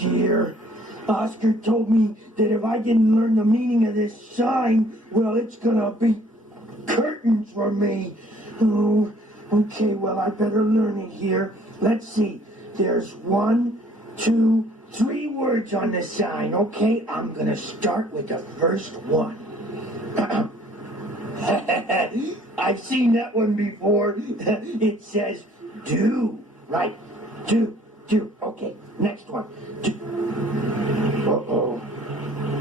dear. Oscar told me that if I didn't learn the meaning of this sign, well, it's gonna be curtains for me. Oh, okay, well, I better learn it here. Let's see. There's 1, 2, 3 words on the sign. Okay, I'm gonna start with the first one. I've seen that one before. It says do, right? Do. Okay, next one. Do. Uh-oh.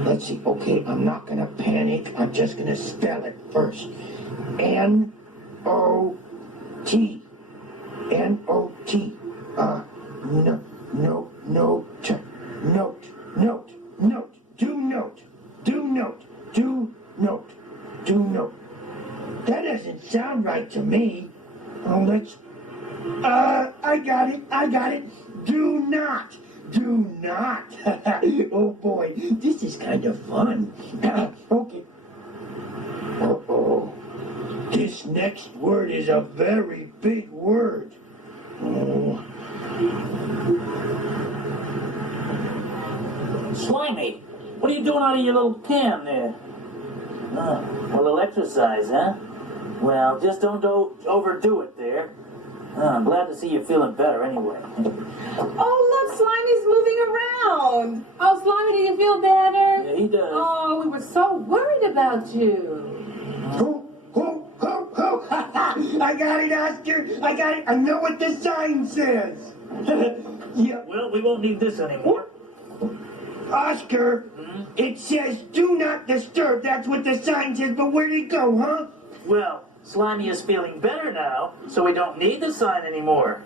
Let's see. Okay, I'm not gonna panic. I'm just gonna spell it first. N-O-T. N-O-T. Note. Do note. That doesn't sound right to me. Oh, let's... I got it. Do not. Oh, boy, this is kind of fun. Okay. Uh-oh. This next word is a very big word. Oh. Slimy, what are you doing out of your little can there? A little exercise, huh? Well, just don't overdo it there. I'm glad to see you feeling better anyway. Oh, look, Slimy's moving around. Oh, Slimy, do you feel better? Yeah, he does. Oh, we were so worried about you. Ho. I got it, Oscar. I got it. I know what the sign says. Yeah. Well, we won't need this anymore. Oscar, It says do not disturb. That's what the sign says, but where'd it go, huh? Well, Slimy is feeling better now, so we don't need the sign anymore.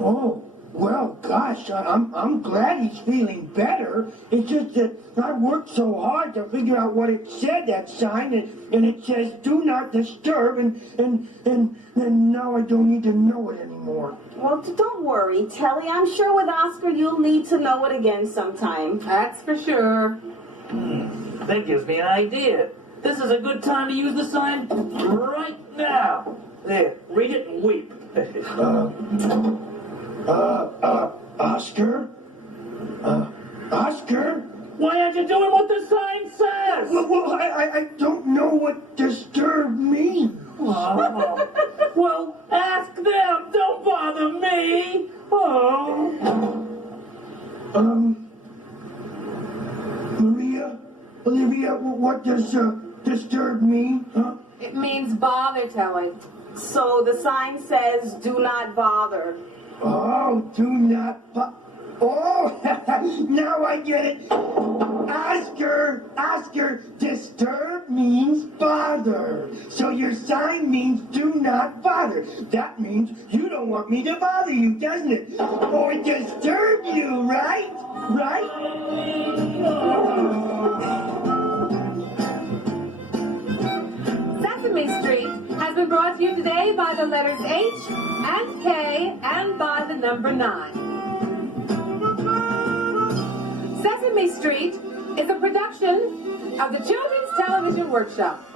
Oh, well, gosh, I'm glad he's feeling better. It's just that I worked so hard to figure out what it said, that sign, and it says do not disturb, and now I don't need to know it anymore. Well, don't worry, Telly. I'm sure with Oscar you'll need to know it again sometime. That's for sure. That gives me an idea. This is a good time to use the sign right now. There, read it and weep. Oscar? Oscar? Why aren't you doing what the sign says? Well, I don't know what disturb means. Oh. Well, ask them. Don't bother me. Oh. Olivia, what does disturb mean? Huh? It means bother, Telly. So the sign says do not bother. Oh, do not Oh, now I get it. Oscar, disturb means bother. So your sign means do not bother. That means you don't want me to bother you, doesn't it? Or disturb you, right? Right? Sesame Street has been brought to you today by the letters H and K and by the number 9. Sesame Street is a production of the Children's Television Workshop.